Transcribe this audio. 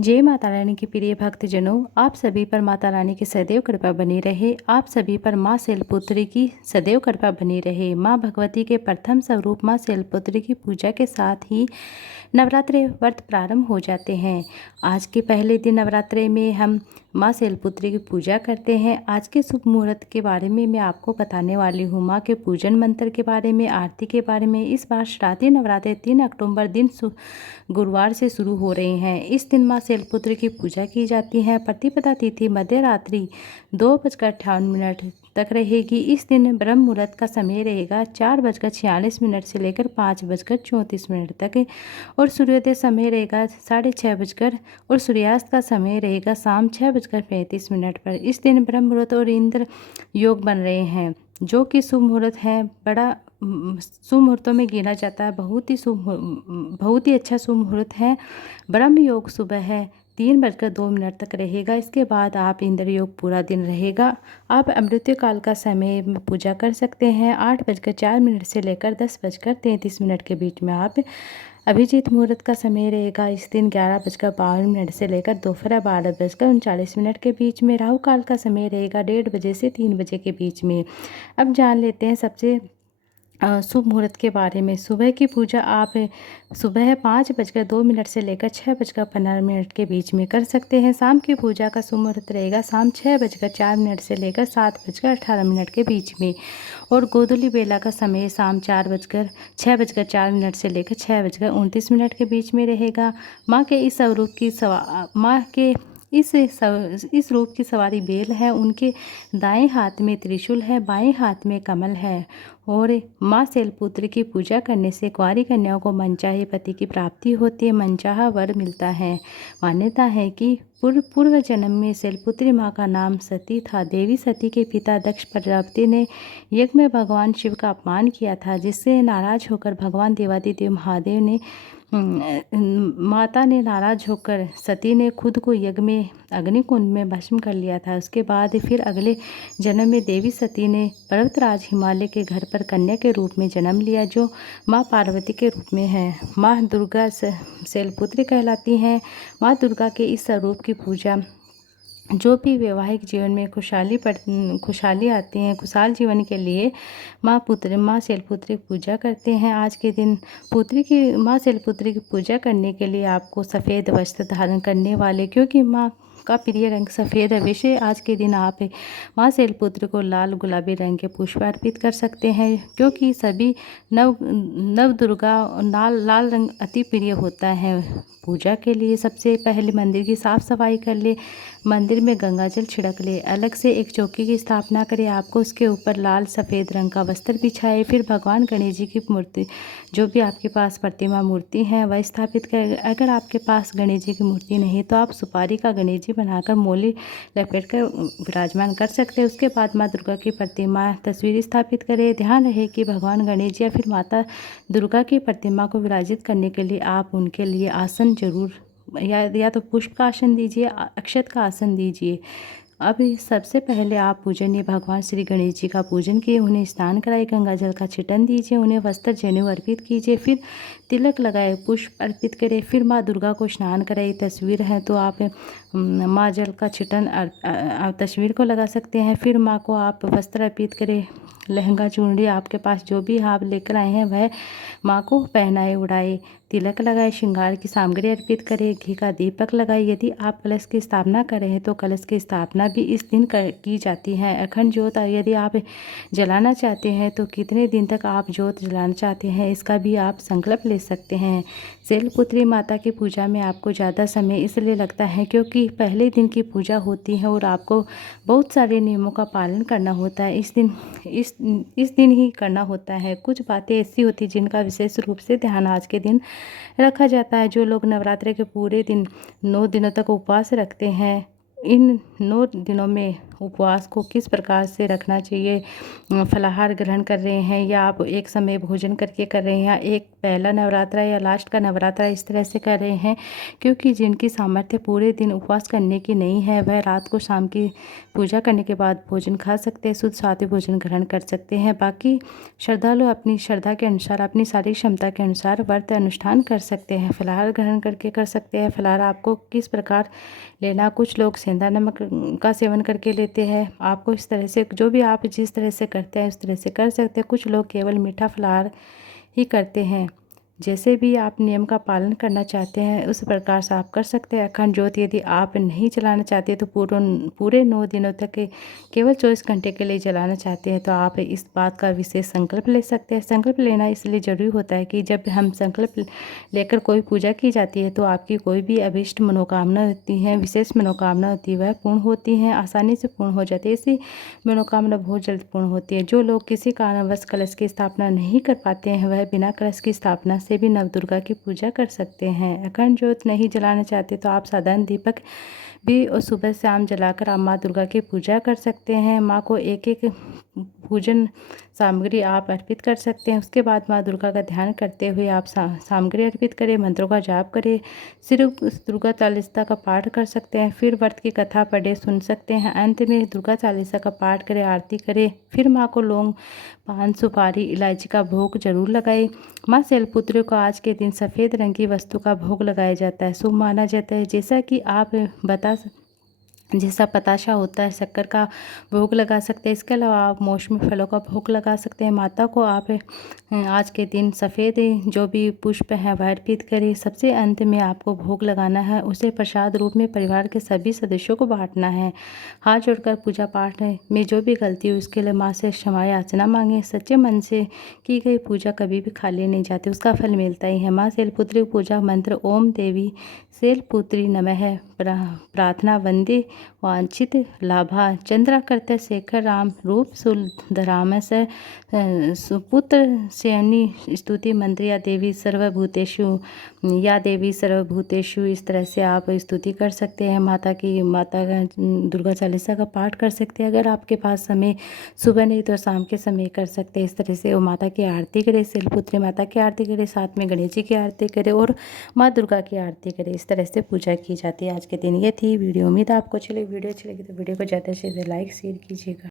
जय माता रानी की प्रिय भक्तजनों, आप सभी पर माता रानी की सदैव कृपा बनी रहे। आप सभी पर माँ शैलपुत्री की सदैव कृपा बनी रहे। माँ भगवती के प्रथम स्वरूप माँ शैलपुत्री की पूजा के साथ ही नवरात्रि व्रत प्रारंभ हो जाते हैं। आज के पहले दिन नवरात्रि में हम माँ शैलपुत्री की पूजा करते हैं। आज के शुभ मुहूर्त के बारे में मैं आपको बताने वाली हूँ। माँ के पूजन मंत्र के बारे में, आरती के बारे में। इस बार शारदीय नवरात्रि 3 अक्टूबर दिन गुरुवार से शुरू हो रहे हैं। इस दिन माँ शैलपुत्री की पूजा की जाती है। प्रतिपदा तिथि मध्य रात्रि 2:58 तक रहेगी। इस दिन ब्रह्म मुहूर्त का समय रहेगा 4:46 से लेकर 5:34 तक और सूर्योदय समय रहेगा 6:30 और सूर्यास्त का समय रहेगा शाम 6:35 पर। इस दिन ब्रह्म मुहूर्त और इंद्र योग बन रहे हैं, जो कि शुभ मुहूर्त है। बड़ा शुभ मुहूर्तों में गिना जाता है। बहुत ही अच्छा शुभ मुहूर्त है। ब्रह्म योग सुबह है 3:02 तक रहेगा। इसके बाद आप इंद्र योग पूरा दिन रहेगा। आप अमृत काल का समय में पूजा कर सकते हैं। 8:04 से लेकर 10:33 के बीच में आप अभिजीत मुहूर्त का समय रहेगा। इस दिन 11:52 से लेकर दोपहर 12:39 के बीच में। राहु काल का समय रहेगा 1:30 से 3 बजे के बीच में। अब जान लेते हैं सबसे शुभ मुहूर्त के बारे में। सुबह की पूजा आप सुबह 5:02 से लेकर 6:15 के बीच में कर सकते हैं। शाम की पूजा का शुभ मुहूर्त रहेगा शाम 6:04 से लेकर 7:18 के बीच में और गोधूली बेला का समय शाम 6:04 से लेकर 6:29 के बीच में रहेगा। माँ के इस स्वरूप की माँ के इस रूप की सवारी बेल है। उनके दाएं हाथ में त्रिशूल है, बाएं हाथ में कमल है और माँ शैलपुत्री की पूजा करने से कुंवारी कन्याओं को मनचाहे पति की प्राप्ति होती है, मनचाहा वर मिलता है। मान्यता है कि पूर्व जन्म में शैलपुत्री माँ का नाम सती था। देवी सती के पिता दक्ष प्रजापति ने यज्ञ में भगवान शिव का अपमान किया था, जिससे नाराज होकर भगवान देवादिदेव महादेव ने माता ने नाराज होकर सती ने खुद को यज्ञ में अग्निकुंड में भस्म कर लिया था। उसके बाद फिर अगले जन्म में देवी सती ने पर्वतराज हिमालय के घर पर कन्या के रूप में जन्म लिया, जो माँ पार्वती के रूप में है। माँ दुर्गा शैलपुत्री कहलाती हैं। माँ दुर्गा के इस स्वरूप की पूजा जो भी वैवाहिक जीवन में खुशहाली आती है, खुशहाल जीवन के लिए माँ शैलपुत्री की पूजा करते हैं। आज के दिन माँ शैलपुत्री की पूजा करने के लिए आपको सफ़ेद वस्त्र धारण करने वाले, क्योंकि माँ का प्रिय रंग सफ़ेद है, वैसे आज के दिन आप माँ शैलपुत्री को लाल गुलाबी रंग के पुष्प अर्पित कर सकते हैं, क्योंकि सभी नव दुर्गा लाल रंग अति प्रिय होता है। पूजा के लिए सबसे पहले मंदिर की साफ़ सफाई कर ले, मंदिर में गंगाजल छिड़क ले, अलग से एक चौकी की स्थापना करें। आपको उसके ऊपर लाल सफ़ेद रंग का वस्त्र बिछाए, फिर भगवान गणेश जी की मूर्ति, जो भी आपके पास प्रतिमा मूर्ति है, वह स्थापित करें। अगर आपके पास गणेश जी की मूर्ति नहीं तो आप सुपारी का गणेश जी बनाकर मोली लपेट कर विराजमान कर सकते हैं। उसके बाद माँ दुर्गा की प्रतिमा तस्वीर स्थापित करें। ध्यान रहे कि भगवान गणेश जी या फिर माता दुर्गा की प्रतिमा को विराजित करने के लिए आप उनके लिए आसन जरूर या तो पुष्प का आसन दीजिए, अक्षत का आसन दीजिए। अब सबसे पहले आप पूजनीय भगवान श्री गणेश जी का पूजन किए, उन्हें स्नान कराए, गंगा जल का छिटन दीजिए, उन्हें वस्त्र जनेऊ अर्पित कीजिए, फिर तिलक लगाए, पुष्प अर्पित करें, फिर माँ दुर्गा को स्नान कराए। तस्वीर है तो आप माँ जल का छिटन तस्वीर को लगा सकते हैं। फिर माँ को आप वस्त्र अर्पित करें, लहंगा चुनरी आपके पास जो भी आप लेकर आए हैं वह माँ को पहनाए उड़ाए, तिलक लगाए, श्रृंगार की सामग्री अर्पित करें, घी का दीपक लगाए। यदि आप कलश की स्थापना कर रहे हैं तो कलश की स्थापना भी इस दिन की जाती है। अखंड ज्योत यदि आप जलाना चाहते हैं तो कितने दिन तक आप ज्योत जलाना चाहते हैं, इसका भी आप संकल्प ले सकते हैं। शैलपुत्री माता की पूजा में आपको ज़्यादा समय इसलिए लगता है क्योंकि पहले दिन की पूजा होती है और आपको बहुत सारे नियमों का पालन करना होता है। इस दिन ही करना होता है। कुछ बातें ऐसी होती जिनका विशेष रूप से ध्यान आज के दिन रखा जाता है। जो लोग नवरात्रि के पूरे दिन 9 दिनों तक उपवास रखते हैं, इन 9 दिनों में उपवास को किस प्रकार से रखना चाहिए, फलाहार ग्रहण कर रहे हैं या आप एक समय भोजन करके कर रहे हैं या एक पहला नवरात्रा या लास्ट का नवरात्रा इस तरह से कर रहे हैं, क्योंकि जिनकी सामर्थ्य पूरे दिन उपवास करने की नहीं है वह रात को शाम की पूजा करने के बाद भोजन खा सकते हैं, शुद्ध सात्विक भोजन ग्रहण कर सकते हैं। बाकी श्रद्धालु अपनी श्रद्धा के अनुसार, अपनी शारीरिक क्षमता के अनुसार व्रत अनुष्ठान कर सकते हैं, फलाहार ग्रहण करके कर सकते हैं। फलाहार आपको किस प्रकार लेना, कुछ लोग सेंधा नमक का सेवन करके लेते हैं, आपको इस तरह से जो भी आप जिस तरह से करते हैं उस तरह से कर सकते हैं। कुछ लोग केवल मीठा फलाहार ही करते हैं। जैसे भी आप नियम का पालन करना चाहते हैं उस प्रकार से आप कर सकते हैं। अखंड ज्योत यदि आप नहीं जलाना चाहते तो पूरे 9 दिनों तक केवल 24 घंटे के लिए जलाना चाहते हैं तो आप इस बात का विशेष संकल्प ले सकते हैं। संकल्प लेना इसलिए ज़रूरी होता है कि जब हम संकल्प लेकर कोई पूजा की जाती है तो आपकी कोई भी अभीष्ट मनोकामना होती हैं, विशेष मनोकामना होती है, वह पूर्ण होती हैं, आसानी से पूर्ण हो जाती है। इसी मनोकामना बहुत जल्द पूर्ण होती है। जो लोग किसी कारणवश कलश की स्थापना नहीं कर पाते हैं वह बिना कलश की स्थापना से भी नवदुर्गा की पूजा कर सकते हैं। अखंड ज्योत नहीं जलाना चाहते तो आप साधारण दीपक भी और सुबह शाम जलाकर आप माँ दुर्गा की पूजा कर सकते हैं। माँ को एक एक पूजन सामग्री आप अर्पित कर सकते हैं। उसके बाद माँ दुर्गा का ध्यान करते हुए आप सामग्री अर्पित करें, मंत्रों का जाप करें, सिर्फ दुर्गा चालीसा का पाठ कर सकते हैं। फिर व्रत की कथा पढ़े सुन सकते हैं। अंत में दुर्गा चालीसा का पाठ करें, आरती करें। फिर माँ को लौंग, पान, सुपारी, इलायची का भोग जरूर लगाए। माँ शैलपुत्री को आज के दिन सफ़ेद रंग की वस्तु का भोग लगाया जाता है, शुभ माना जाता है। जैसा कि आप जैसा बताशा होता है, शक्कर का भोग लगा सकते हैं। इसके अलावा आप मौसमी फलों का भोग लगा सकते हैं। माता को आप आज के दिन सफ़ेद जो भी पुष्प है वह अर्पित करें। सबसे अंत में आपको भोग लगाना है, उसे प्रसाद रूप में परिवार के सभी सदस्यों को बांटना है। हाथ जोड़कर पूजा पाठ में जो भी गलती हो उसके लिए माँ से क्षमा याचना मांगे। सच्चे मन से की गई पूजा कभी भी खाली नहीं जाती, उसका फल मिलता ही है। माँ शैलपुत्री पूजा मंत्र ओम देवी शैलपुत्री नमः प्रार्थना वंदे वांछित लाभा चंद्राकृत शेखर राम रूप सुधराम से सुपुत्र सेनी स्तुति मंत्र या देवी सर्वभूतेषु इस तरह से आप स्तुति कर सकते हैं। माता का दुर्गा चालीसा का पाठ कर सकते हैं। अगर आपके पास समय सुबह नहीं तो शाम के समय कर सकते हैं। इस तरह से वो माता की आरती करें, शैलपुत्री माता की आरती करें, साथ में गणेश जी की आरती करें और माँ दुर्गा की आरती करें। इस तरह से पूजा की जाती है। आज के दिन ये थी वीडियो। उम्मीद है आपको वीडियो अच्छी लगी तो वीडियो को ज़्यादा से ज़्यादा लाइक शेयर कीजिएगा।